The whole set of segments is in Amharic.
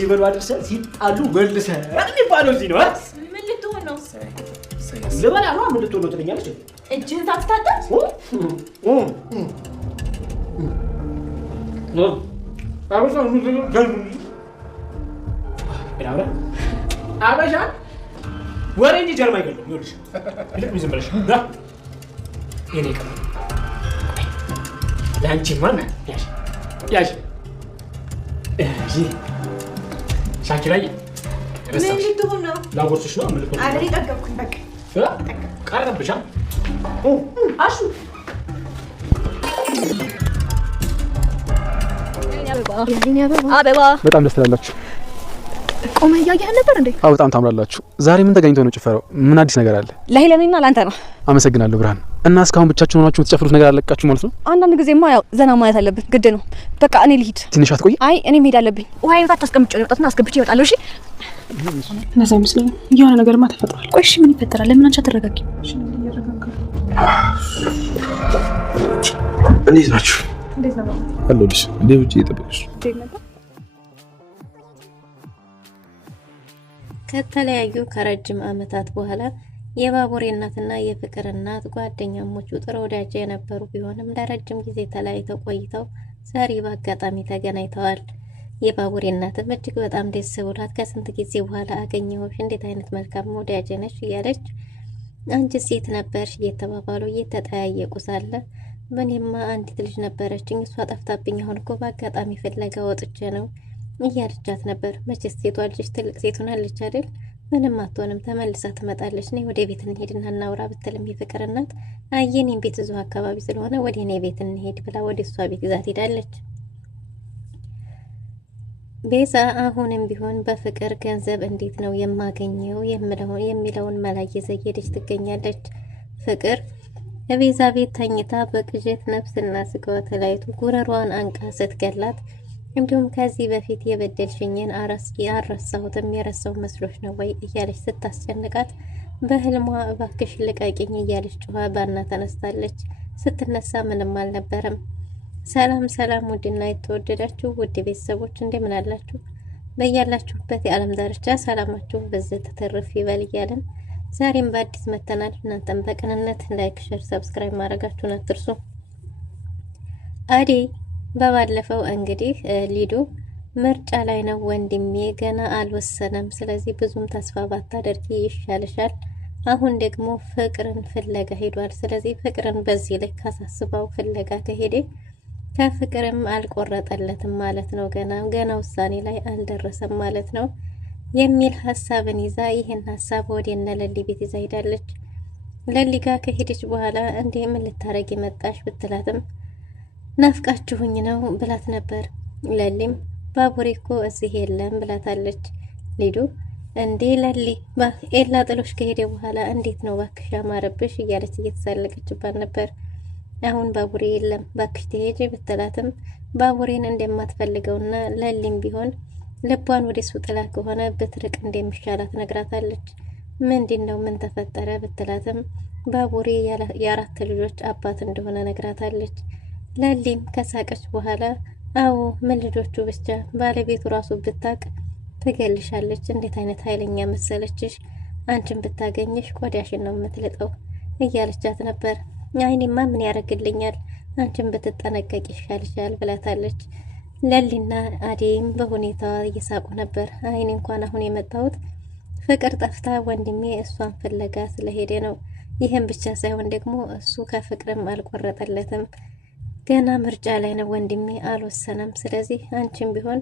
ሲበሉ አድርሰህ ሲጣሉ መልሰህ የሚባለው እዚህ ነው። ምን ልትሆን ነው? ልበላ ነው። ምን ልትሆን ነው ትለኛለች። እጅህን ሳትታጠብ አበሻ ወሬ እንጂ ጀርማ አይገለም። ይኸውልሽ ዝም ብለሽ የኔ ቀን ለአንቺማ ያዥ ሻኪራዬ ምን ልትሆን ነው? ላጎርስሽ ነው። ምን ልትሆን ነው? አብሬ ጠገብኩኝ። በቃ ቀረብሻ አሹ አበባ በጣም ደስ ትላላችሁ። ቆመ እያየህ ነበር እንዴ? አዎ በጣም ታምራላችሁ። ዛሬ ምን ተገኝቶ ነው ጭፈራው? ምን አዲስ ነገር አለ? ለሄለንና ላንተ ነው። አመሰግናለሁ ብርሃን። እና እስካሁን ብቻችሁን ሆናችሁ የምትጨፍሩት ነገር አለቃችሁ ማለት ነው? አንዳንድ ጊዜማ ያው ዘና ማለት አለብን፣ ግድ ነው። በቃ እኔ ልሂድ። ትንሽ አትቆይ? አይ እኔ መሄድ አለብኝ። ውሃ ይወጣት አስቀምጬ ነው የወጣትና አስገብቼ እወጣለሁ። እሺ እንደዛ አይመስለኝም። የሆነ ነገርማ ተፈጥሯል። ቆይ እሺ ምን ይፈጠራል? ለምን አንቺ አትረጋጊም? እንዴት ናችሁ? እንዴት ነው? አለሁልሽ። እንዴ ውጪ እየጠበቅሽ ከተለያዩ ከረጅም ዓመታት በኋላ የባቡሬ እናትና የፍቅር እናት ጓደኛሞቹ ጥሩ ወዳጅ የነበሩ ቢሆንም ለረጅም ጊዜ ተለያይተው ቆይተው ዛሬ በአጋጣሚ ተገናኝተዋል። የባቡሬ እናትም እጅግ በጣም ደስ ብሏት ከስንት ጊዜ በኋላ አገኘሁሽ፣ እንዴት አይነት መልካም ወዳጅ ነሽ እያለች አንቺስ የት ነበርሽ እየተባባሉ እየተጠያየቁ ሳለ በእኔማ አንዲት ልጅ ነበረችኝ፣ እሷ ጠፍታብኝ፣ አሁን እኮ በአጋጣሚ ፍለጋ ወጥቼ ነው እያለቻት ነበር። መቼስ ሴቷ ልጅ ትልቅ ሴት ሆናለች አይደል? ምንም አትሆንም፣ ተመልሳ ትመጣለች። ነይ ወደ ቤት እንሄድና እናውራ ብትልም የፍቅር እናት አየኔን ቤት እዚሁ አካባቢ ስለሆነ ወደ እኔ ቤት እንሄድ ብላ ወደ እሷ ቤት ይዛት ሄዳለች። ቤዛ አሁንም ቢሆን በፍቅር ገንዘብ እንዴት ነው የማገኘው የሚለውን መላ እየዘየደች ትገኛለች። ፍቅር ቤዛ ቤት ተኝታ በቅዠት ነፍስና ስጋዋ ተለያይቶ ጉረሯን አንቃ ስትገላት እንዲሁም ከዚህ በፊት የበደልሽኝን አረሳሁትም የረሳው መስሎሽ ነው ወይ እያለች ስታስጨንቃት በህልሟ እባክሽ ልቀቂኝ እያለች ጮኻ ባና ተነስታለች። ስትነሳ ምንም አልነበረም። ሰላም ሰላም! ውድና የተወደዳችሁ ውድ ቤተሰቦች እንደምን አላችሁ? በያላችሁበት የዓለም ዳርቻ ሰላማችሁ በዘት ተተርፍ ይበል እያልን ዛሬም በአዲስ መተናል። እናንተም በቅንነት ላይክ፣ ሼር፣ ሰብስክራይብ ማድረጋችሁን አትርሱ። አዴ በባለፈው እንግዲህ ሊዱ ምርጫ ላይ ነው ወንድሜ፣ ገና አልወሰነም። ስለዚህ ብዙም ተስፋ ባታደርጊ ይሻልሻል። አሁን ደግሞ ፍቅርን ፍለጋ ሄዷል። ስለዚህ ፍቅርን በዚህ ላይ ካሳስባው ፍለጋ ከሄደ ከፍቅርም አልቆረጠለትም ማለት ነው። ገና ውሳኔ ላይ አልደረሰም ማለት ነው የሚል ሀሳብን ይዛ ይህን ሀሳብ ወደ እነ ለሊ ቤት ይዛ ሄዳለች። ለሊ ጋር ከሄደች በኋላ እንዴ ምን ልታረጊ መጣሽ ብትላትም ናፍቃችሁኝ ነው ብላት ነበር። ለሊም ባቡሬ እኮ እዚህ የለም ብላታለች። ሊዱ እንዴ ለሊ ኤላ ጥሎሽ ከሄደ በኋላ እንዴት ነው ባክሽ አማረብሽ እያለች እየተሳለቀችባት ነበር። አሁን ባቡሬ የለም ባክሽ ትሄጂ ብትላትም ባቡሬን እንደማትፈልገውና ለሊም ቢሆን ልቧን ወደ እሱ ጥላ ከሆነ ብትርቅ እንደሚሻላት ነግራታለች። ምንድነው ምን ተፈጠረ ብትላትም ባቡሬ የአራት ልጆች አባት እንደሆነ ነግራታለች። ለሊም ከሳቀች በኋላ አዎ ምን ልጆቹ ብቻ ባለቤቱ ራሱ ብታቅ ትገልሻለች። እንዴት አይነት ኃይለኛ መሰለችሽ፣ አንቺን ብታገኝሽ ቆዳሽን ነው የምትልጠው እያለቻት ነበር። አይኔማ ምን ያደርግልኛል፣ አንቺን ብትጠነቀቅ ይሻልሻል ብላታለች። ለሊና አዴም በሁኔታዋ እየሳቁ ነበር። አይኔ እንኳን አሁን የመጣሁት ፍቅር ጠፍታ ወንድሜ እሷን ፍለጋ ስለሄደ ነው። ይህም ብቻ ሳይሆን ደግሞ እሱ ከፍቅርም አልቆረጠለትም፣ ገና ምርጫ ላይ ነው ወንድሜ አልወሰነም። ስለዚህ አንቺም ቢሆን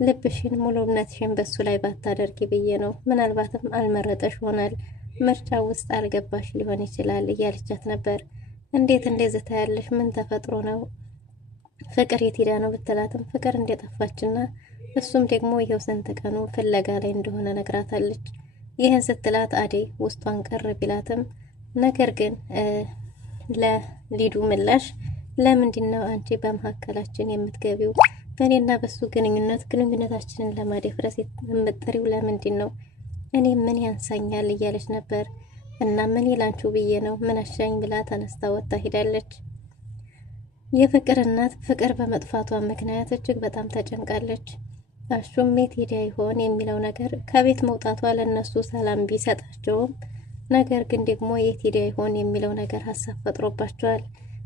ልብሽን ሙሉ እምነትሽን በሱ ላይ ባታደርጊ ብዬ ነው። ምናልባትም አልመረጠሽ ይሆናል፣ ምርጫ ውስጥ አልገባሽ ሊሆን ይችላል እያለቻት ነበር። እንዴት እንደዚህ ታያለሽ? ምን ተፈጥሮ ነው? ፍቅር የት ሄዳ ነው ብትላትም ፍቅር እንደጠፋችና እሱም ደግሞ ይኸው ስንት ቀኑ ፍለጋ ላይ እንደሆነ ነግራታለች። ይህን ስትላት አደይ ውስጧን ቀር ቢላትም ነገር ግን ለሊዱ ምላሽ ለምንድን ነው አንቺ በመካከላችን የምትገቢው? በእኔና በሱ ግንኙነታችንን ለማደፍረስ የምትጠሪው ለምንድን ነው? እኔ ምን ያንሳኛል እያለች ነበር። እና ምን ይላንቹ ብዬ ነው ምን አሻኝ ብላ ተነስታ ወጣ ሄዳለች። የፍቅር እናት ፍቅር በመጥፋቷ ምክንያት እጅግ በጣም ተጨንቃለች። አሹም የት ሄዳ ይሆን የሚለው ነገር ከቤት መውጣቷ ለነሱ ሰላም ቢሰጣቸውም ነገር ግን ደግሞ የት ሄዳ ይሆን የሚለው ነገር ሀሳብ ፈጥሮባቸዋል።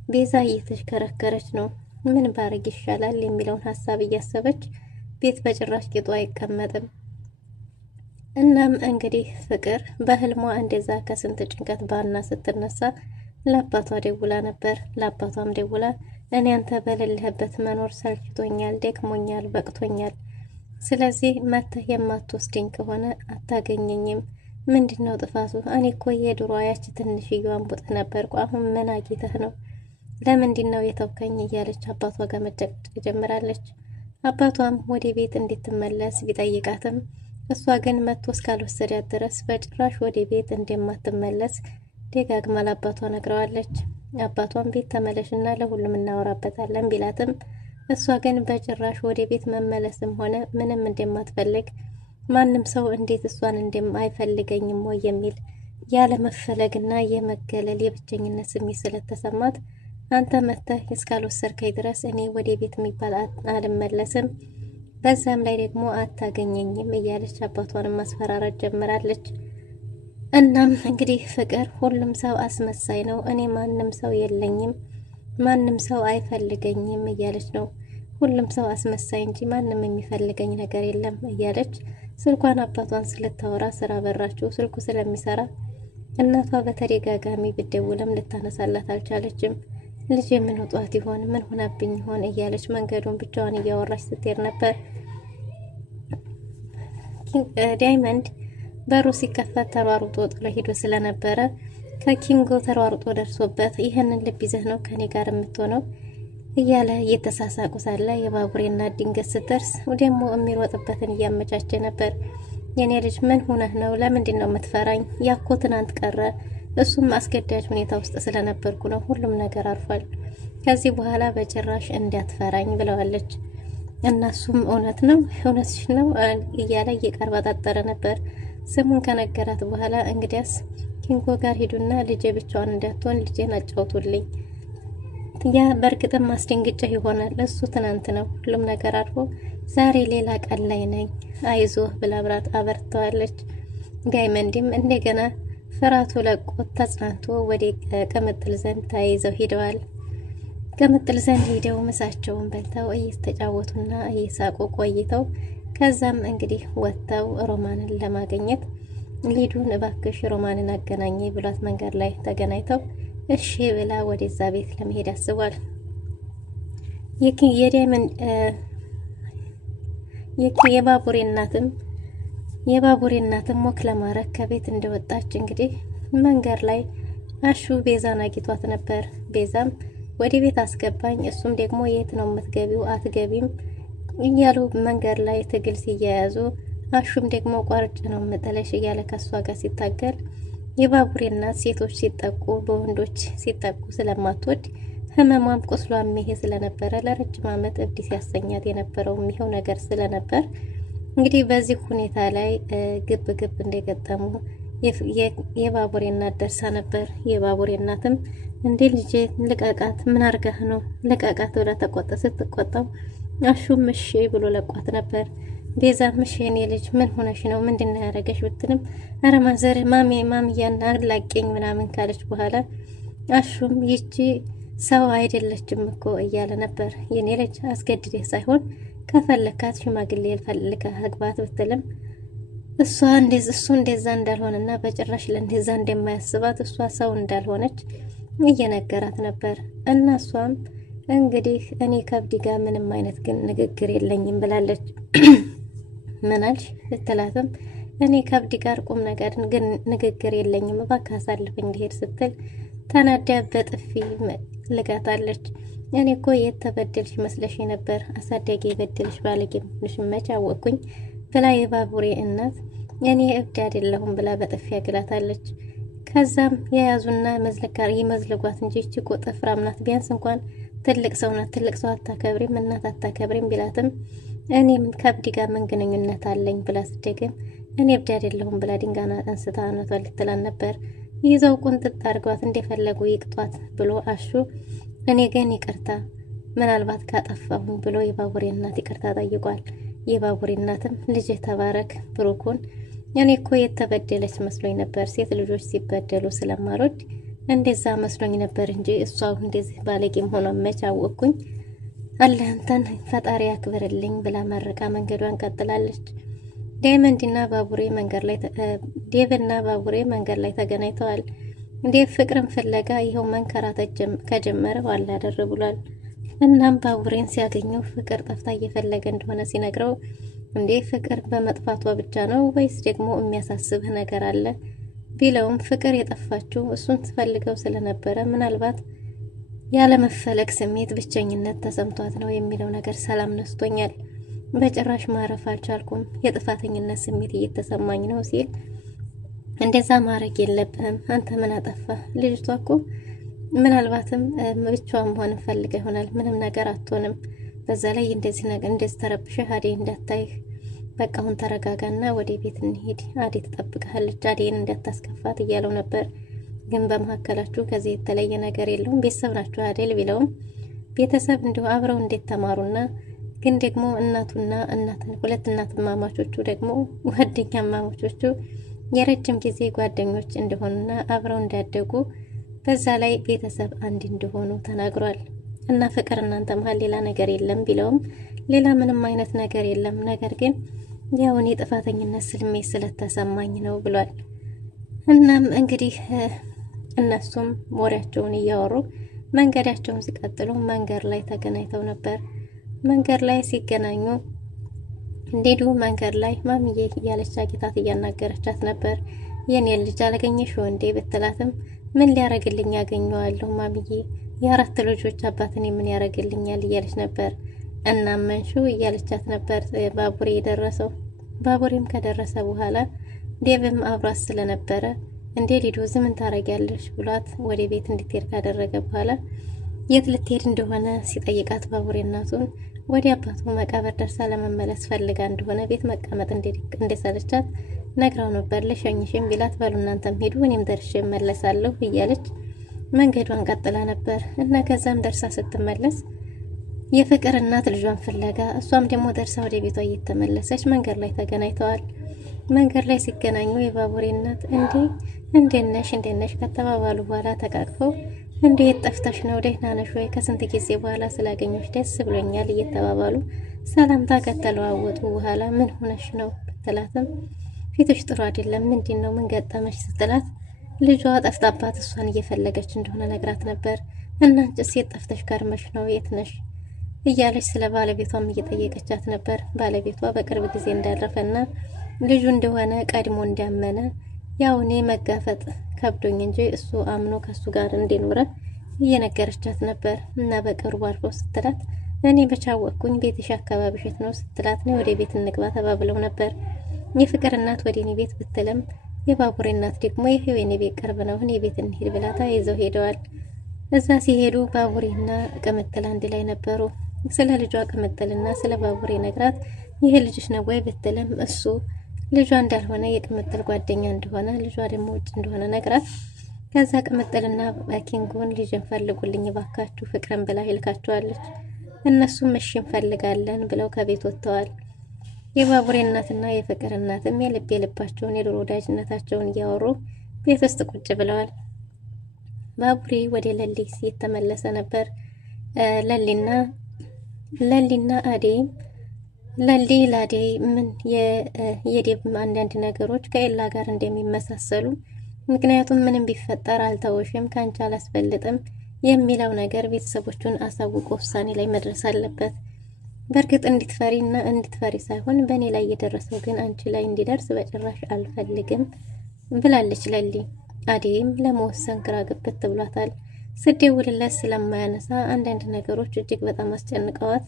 ቤዛ እየተሽከረከረች ነው። ምን ባረግ ይሻላል የሚለውን ሀሳብ እያሰበች ቤት በጭራሽ ቂጧ አይቀመጥም። እናም እንግዲህ ፍቅር በህልሟ እንደዛ ከስንት ጭንቀት ባና ስትነሳ ለአባቷ ደውላ ነበር። ለአባቷም ደውላ እኔ አንተ በሌለህበት መኖር ሰልችቶኛል፣ ደክሞኛል፣ በቅቶኛል። ስለዚህ መተህ የማትወስደኝ ከሆነ አታገኘኝም። ምንድነው ጥፋቱ? እኔ እኮ የድሮ ያች ትንሽዬዋን ቡጥ ነበርኩ። አሁን ምን አግኝተህ ነው? ለምንድነው የተውከኝ? እያለች አባቷ ጋር መጨቅጨቅ ጀምራለች። አባቷም ወደ ቤት እንድትመለስ ቢጠይቃትም እሷ ግን መጥቶ እስካልወሰዳት ድረስ በጭራሽ ወደ ቤት እንደማትመለስ ደጋግማ ለአባቷ ነግረዋለች። አባቷም ቤት ተመለሽና ለሁሉም እናወራበታለን ቢላትም እሷ ግን በጭራሽ ወደ ቤት መመለስም ሆነ ምንም እንደማትፈልግ ማንም ሰው እንዴት እሷን እንደማይፈልገኝም ወይ የሚል ያለ መፈለግና የመገለል የብቸኝነት ስሜት ስለተሰማት አንተ መተህ እስካልወሰድከኝ ድረስ እኔ ወደ ቤት የሚባል አልመለስም፣ በዛም ላይ ደግሞ አታገኘኝም እያለች አባቷንም ማስፈራራት ጀምራለች። እናም እንግዲህ ፍቅር ሁሉም ሰው አስመሳይ ነው፣ እኔ ማንም ሰው የለኝም፣ ማንም ሰው አይፈልገኝም እያለች ነው። ሁሉም ሰው አስመሳይ እንጂ ማንም የሚፈልገኝ ነገር የለም እያለች ስልኳን አባቷን ስለታወራ ስራ በራችው። ስልኩ ስለሚሰራ እናቷ በተደጋጋሚ ብደውልም ልታነሳላት አልቻለችም። ልጅ የምን ውጧት ይሆን? ምን ሆናብኝ ይሆን? እያለች መንገዱን ብቻዋን እያወራች ስትሄድ ነበር። ዳይመንድ በሩ ሲከፈት ተሯሩጦ ጥሎ ሄዶ ስለነበረ ከኪንጎ ተሯሩጦ ደርሶበት ይህንን ልብ ይዘህ ነው ከኔ ጋር የምትሆነው እያለ እየተሳሳቁ ሳለ የባቡሬና ድንገት ስትደርስ ደግሞ የሚሮጥበትን እያመቻቸ ነበር። የኔ ልጅ ምን ሆነህ ነው? ለምንድን ነው የምትፈራኝ? ያኮ ትናንት ቀረ። እሱም አስገዳጅ ሁኔታ ውስጥ ስለነበርኩ ነው። ሁሉም ነገር አርፏል። ከዚህ በኋላ በጭራሽ እንዳትፈራኝ ብለዋለች። እናሱም እውነት ነው እውነትሽ ነው እያለ እየቀርባጣጠረ ነበር። ስሙን ከነገራት በኋላ እንግዲያስ ኪንጎ ጋር ሄዱና ልጄ ብቻዋን እንዳትሆን ልጄን አጫውቱልኝ። ያ በእርግጥም ማስደንግጫ ይሆናል። እሱ ትናንት ነው። ሁሉም ነገር አልፎ ዛሬ ሌላ ቀን ላይ ነኝ፣ አይዞህ ብላ ብራት አበርተዋለች። ዳይመንድም እንደገና ፍራቱ ለቆት ተጽናንቶ ወደ ቅምጥል ዘንድ ተያይዘው ሄደዋል። ቅምጥል ዘንድ ሄደው ምሳቸውን በልተው እየተጫወቱና እየሳቁ ቆይተው ከዛም እንግዲህ ወጥተው ሮማንን ለማግኘት ሊዱን እባክሽ ሮማንን አገናኘ ብሏት መንገድ ላይ ተገናኝተው እሺ ብላ ወደዛ ቤት ለመሄድ አስቧል። የባቡሬ እናትም ሞክ ለማረግ ከቤት እንደወጣች እንግዲህ መንገድ ላይ አሹ ቤዛን አግኝቷት ነበር። ቤዛም ወደ ቤት አስገባኝ፣ እሱም ደግሞ የት ነው የምትገቢው? አትገቢም እያሉ መንገድ ላይ ትግል ሲያያዙ አሹም ደግሞ ቋርጭ ነው የምጥለሽ እያለ ከሷ ጋር ሲታገል የባቡሬ እናት ሴቶች ሲጠቁ በወንዶች ሲጠቁ ስለማትወድ ህመሟም ቁስሏም ይሄ ስለነበረ ለረጅም ዓመት እብድ ሲያሰኛት የነበረው ይሄው ነገር ስለነበር እንግዲህ በዚህ ሁኔታ ላይ ግብ ግብ እንደገጠሙ የባቡሬ እናት ደርሳ ነበር። የባቡሬ እናትም እንዴ ልጄ ልቀቃት፣ ምን አርጋህ ነው ልቀቃት ብላ ተቆጣ። ስትቆጣው አሹም እሺ ብሎ ለቋት ነበር። ቤዛ ምሽ የኔ ልጅ ምን ሆነሽ ነው? ምንድነው ያደረገሽ ብትልም አረ ማዘር ማሚያና አላቀኝ ምናምን ካለች በኋላ አሹም ይቺ ሰው አይደለችም እኮ እያለ ነበር። የኔ ልጅ አስገድደህ ሳይሆን ከፈለካት ሽማግሌ ፈልገህ አግባት ብትልም እሱ እንደዛ እንዳልሆነና በጭራሽ ለእንደዛ እንደማያስባት እሷ ሰው እንዳልሆነች እየነገራት ነበር። እና እሷም እንግዲህ እኔ ከብዲ ጋር ምንም አይነት ግን ንግግር የለኝም ብላለች። ምናልሽ ስትላትም እኔ ከብዲ ጋር ቁም ነገር ግን ንግግር የለኝም እባክህ አሳልፈኝ ልሄድ ስትል ተናዳ በጥፊ ልጋታለች። እኔ እኮ የተበደልሽ መስለሽ ነበር፣ አሳዳጊ የበደልሽ ባለጌ ምንሽ መች አወቅኩኝ ብላ የባቡሬ እናት እኔ እብድ አይደለሁም ብላ በጥፊ ያግላታለች። ከዛም የያዙና መዝለጋር ይመዝልጓት እንጂ እቺ እኮ ጥፍራም ናት፣ ቢያንስ እንኳን ትልቅ ሰው ናት፣ ትልቅ ሰው አታከብሪም፣ እናት አታከብሪም ቢላትም እኔም ከብዲ ጋር ምን ግንኙነት አለኝ ብላ ስትደግም እኔ እብድ አይደለሁም ብላ ድንጋና አንስታ አናቷ ልትላን ነበር። ይዘው ቁንጥጥ አድርጓት እንደፈለጉ ይቅጧት ብሎ አሹ እኔ ግን ይቅርታ ምናልባት ካጠፋሁኝ ብሎ የባቡሬ እናት ይቅርታ ጠይቋል። የባቡሬ እናትም ልጅ ተባረክ ብሩኩን እኔ እኮ የተበደለች መስሎኝ ነበር፣ ሴት ልጆች ሲበደሉ ስለማልወድ እንደዛ መስሎኝ ነበር እንጂ እሷ እንደዚህ ባለጌም ሆኖ መች አወቅኩኝ። አላህንተን ፈጣሪ ያክብርልኝ ብላ መረቃ መንገዷን ቀጥላለች። ዴቭና ባቡሬ መንገድ ላይ ተገናኝተዋል። ዴቭ ፍቅርን ፍለጋ ይኸው መንከራተት ከጀመረ ዋላ አደር ብሏል። እናም ባቡሬን ሲያገኘው ፍቅር ጠፍታ እየፈለገ እንደሆነ ሲነግረው እንዴ ፍቅር በመጥፋቷ ብቻ ነው ወይስ ደግሞ የሚያሳስብህ ነገር አለ ቢለውም ፍቅር የጠፋችው እሱን ትፈልገው ስለነበረ ምናልባት ያለመፈለግ ስሜት ብቸኝነት ተሰምቷት ነው የሚለው ነገር ሰላም ነስቶኛል። በጭራሽ ማረፍ አልቻልኩም፣ የጥፋተኝነት ስሜት እየተሰማኝ ነው ሲል እንደዛ ማድረግ የለብህም አንተ ምን አጠፋህ? ልጅቷ እኮ ምናልባትም ብቻዋን መሆን ፈልጋ ይሆናል፣ ምንም ነገር አትሆንም። በዛ ላይ እንደዚህ ተረብሸህ አዴ እንዳታይህ፣ በቃ አሁን ተረጋጋና ወደ ቤት እንሂድ፣ አዴ ትጠብቅሃለች፣ አዴን እንዳታስከፋት እያለው ነበር። ግን በመካከላችሁ ከዚህ የተለየ ነገር የለውም፣ ቤተሰብ ናችሁ አይደል ቢለውም ቤተሰብ እንዲሁ አብረው እንዴት ተማሩና ግን ደግሞ እናቱና ሁለት እናትማማቾቹ ደግሞ ጓደኛማማቾቹ የረጅም ጊዜ ጓደኞች እንደሆኑና አብረው እንዳደጉ በዛ ላይ ቤተሰብ አንድ እንደሆኑ ተናግሯል። እና ፍቅር እናንተ መሀል ሌላ ነገር የለም ቢለውም ሌላ ምንም አይነት ነገር የለም፣ ነገር ግን ያው እኔ ጥፋተኝነት ስሜት ስለተሰማኝ ነው ብሏል። እናም እንግዲህ እነሱም ወሬያቸውን እያወሩ መንገዳቸውን ሲቀጥሉ መንገድ ላይ ተገናኝተው ነበር። መንገድ ላይ ሲገናኙ እንዴዱ መንገድ ላይ ማሚዬ እያለች አጊታት እያናገረቻት ነበር። የኔ ልጅ አላገኘሽ ወንዴ ብትላትም ምን ሊያረግልኝ ያገኘዋለሁ ማሚዬ፣ የአራት ልጆች አባትን ምን ያረግልኛል እያለች ነበር። እናም መንሹ እያለቻት ነበር ባቡሬ የደረሰው። ባቡሬም ከደረሰ በኋላ ዴቭም አብሯት ስለነበረ እንዴ ሊዱ ዝምን ታረጊያለሽ ብሏት ወደ ቤት እንድትሄድ ካደረገ በኋላ የት ልትሄድ እንደሆነ ሲጠይቃት ባቡሬ እናቱን ወደ አባቱ መቃብር ደርሳ ለመመለስ ፈልጋ እንደሆነ ቤት መቀመጥ እንደሰለቻት ነግራው ነበር። ለሸኝሽም ቢላት በሉ እናንተም ሄዱ እኔም ደርሼ እመለሳለሁ እያለች መንገዷን ቀጥላ ነበር እና ከዛም ደርሳ ስትመለስ የፍቅር እናት ልጇን ፍለጋ እሷም ደግሞ ደርሳ ወደ ቤቷ እየተመለሰች መንገድ ላይ ተገናኝተዋል። መንገድ ላይ ሲገናኙ የባቡሬ እናት እንዴት ነሽ ከተባባሉ በኋላ ተቃቅፈው እንዴት ጠፍተሽ ነው? ደህና ነሽ ወይ? ከስንት ጊዜ በኋላ ስላገኘሽ ደስ ብሎኛል እየተባባሉ ሰላምታ ከተለዋወጡ በኋላ ምን ሆነሽ ነው ብትላትም ፊትሽ ጥሩ አይደለም፣ ምንድነው? ምን ገጠመሽ ስትላት ልጇ ጠፍታባት እሷን እየፈለገች እንደሆነ ነግራት ነበር። እናንቺስ የት ጠፍተሽ ከርመሽ ነው? የት ነሽ? እያለች ስለ ባለቤቷም እየጠየቀቻት ነበር። ባለቤቷ በቅርብ ጊዜ እንዳረፈና ልጁ እንደሆነ ቀድሞ እንዳመነ ያው እኔ መጋፈጥ ከብዶኝ እንጂ እሱ አምኖ ከሱ ጋር እንዲኖረ እየነገረቻት ነበር። እና በቅርቡ አርፎ ስትላት እኔ በቻወቅኩኝ ቤትሽ አካባቢ ሽት ነው ስትላት ነው ወደ ቤት እንግባ ተባብለው ነበር። የፍቅር እናት ወደ እኔ ቤት ብትልም የባቡሬ እናት ደግሞ ይሄው የኔ ቤት ቅርብ ነው እኔ ቤት እንሂድ ብላታ ይዘው ሄደዋል። እዛ ሲሄዱ ባቡሬና ቅምጥል አንድ ላይ ነበሩ። ስለ ልጇ ቅምጥልና ስለ ባቡሬ ነግራት ይሄ ልጅሽ ነው ወይ ብትልም እሱ ልጇ እንዳልሆነ የቅምጥል ጓደኛ እንደሆነ ልጇ ደግሞ ውጭ እንደሆነ ነግራት ከዛ ቅምጥልና ኪንጎን ልጅን ፈልጉልኝ ባካችሁ ፍቅርን ብላ ይልካቸዋለች። እነሱም እሺ እንፈልጋለን ብለው ከቤት ወጥተዋል። የባቡሬ እናትና የፍቅር እናትም የልብ የልባቸውን የድሮ ወዳጅነታቸውን እያወሩ ቤት ውስጥ ቁጭ ብለዋል። ባቡሬ ወደ ለሊ የተመለሰ ነበር። ለሊና አዴይ ለሊ ላዴይ ምን የዴብ አንዳንድ ነገሮች ከኤላ ጋር እንደሚመሳሰሉ ምክንያቱም ምንም ቢፈጠር አልተውሽም ካንቺ አላስፈልጥም የሚለው ነገር ቤተሰቦቹን አሳውቆ ውሳኔ ላይ መድረስ አለበት። በእርግጥ እንድትፈሪ ሳይሆን በእኔ ላይ የደረሰው ግን አንቺ ላይ እንዲደርስ በጭራሽ አልፈልግም ብላለች ለሊ። አዴይም ለመወሰን ግራ ግብት ብሏታል። ስደውልለት ስለማያነሳ አንዳንድ ነገሮች እጅግ በጣም አስጨንቀዋት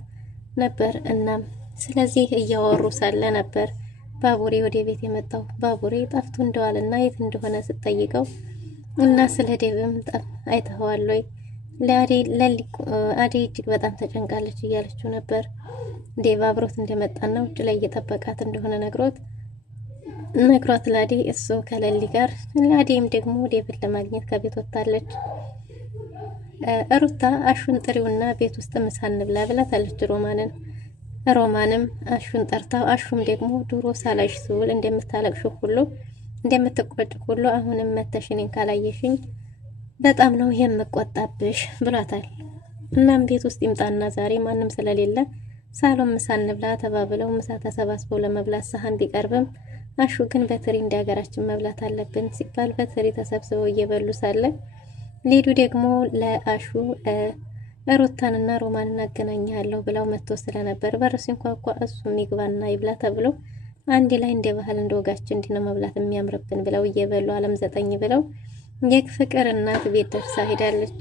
ነበር። እናም ስለዚህ እያወሩ ሳለ ነበር ባቡሬ ወደ ቤት የመጣው። ባቡሬ ጠፍቶ እንደዋልና የት እንደሆነ ስትጠይቀው እና ስለ ዴብም አይተኸዋል ወይ አዴይ እጅግ በጣም ተጨንቃለች እያለችው ነበር። ዴብ አብሮት እንደመጣና ውጭ ላይ እየጠበቃት እንደሆነ ነግሯት ላዴይ እሱ ከለሊ ጋር ላዴይም ደግሞ ዴብን ለማግኘት ከቤት ወጣለች። ሩታ አሹን ጥሪውና ቤት ውስጥ ምሳ እንብላ ብላታለች ሮማንን። ሮማንም አሹን ጠርታው አሹም ደግሞ ድሮ ሳላሽ ስውል እንደምታለቅሽ ሁሉ እንደምትቆጭ ሁሉ አሁንም መተሽ እኔን ካላየሽኝ በጣም ነው የምቆጣብሽ ብሏታል። እናም ቤት ውስጥ ይምጣና ዛሬ ማንም ስለሌለ ሳሎን ምሳ እንብላ ተባብለው ምሳ ተሰባስበው ለመብላት ሰሃን ቢቀርብም አሹ ግን በትሪ እንዲያገራችን መብላት አለብን ሲባል በትሪ ተሰብስበው እየበሉ ሳለ ሊዱ ደግሞ ለአሹ ሩታንና ሮማንን አገናኛለሁ ብለው መጥቶ ስለነበር በር ሲንኳኳ እሱ ይግባና ይብላ ተብሎ አንድ ላይ እንደ ባህል እንደ ወጋችን እንዲህ ነው መብላት የሚያምርብን ብለው እየበሉ አለም 9 ብለው የፍቅር እናት ቤት ደርሳ ሄዳለች።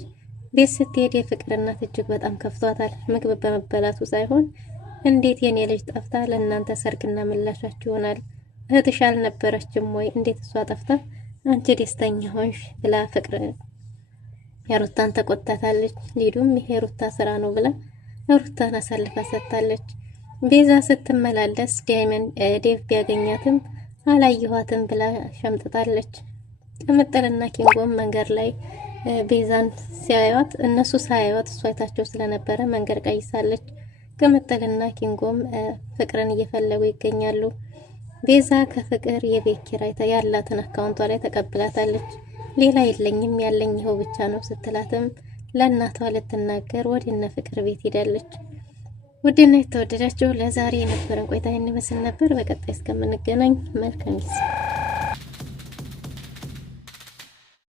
ቤት ስትሄድ የፍቅር እናት እጅግ በጣም ከፍቷታል። ምግብ በመበላቱ ሳይሆን እንዴት የኔ ልጅ ጠፍታ ለእናንተ ሰርግና ምላሻችሁ ይሆናል? እህትሽ አልነበረችም ወይ? እንዴት እሷ ጠፍታ አንቺ ደስተኛ ሆንሽ? ብላ ፍቅር የሩታን ተቆጣታለች። ሊዱም ይሄ ሩታ ስራ ነው ብላ ሩታን አሳልፋ ሰጥታለች። ቤዛ ስትመላለስ ዴቭ ቢያገኛትም አላየኋትም ብላ ሸምጥታለች። ቅምጥልና ኪንጎም መንገድ ላይ ቤዛን ሲያዩት እነሱ ሳያዩት እሷ አይታቸው ስለነበረ መንገድ ቀይሳለች። ቅምጥልና ኪንጎም ፍቅርን እየፈለጉ ይገኛሉ። ቤዛ ከፍቅር የቤት ኪራይ ያላትን አካውንቷ ላይ ተቀብላታለች። ሌላ የለኝም ያለኝ ይኸው ብቻ ነው ስትላትም ለእናቷ ልትናገር ወደነ ፍቅር ቤት ሄዳለች። ውድና የተወደዳችሁ ለዛሬ የነበረን ቆይታ ይህን ይመስል ነበር። በቀጣይ እስከምንገናኝ መልካም ጊዜ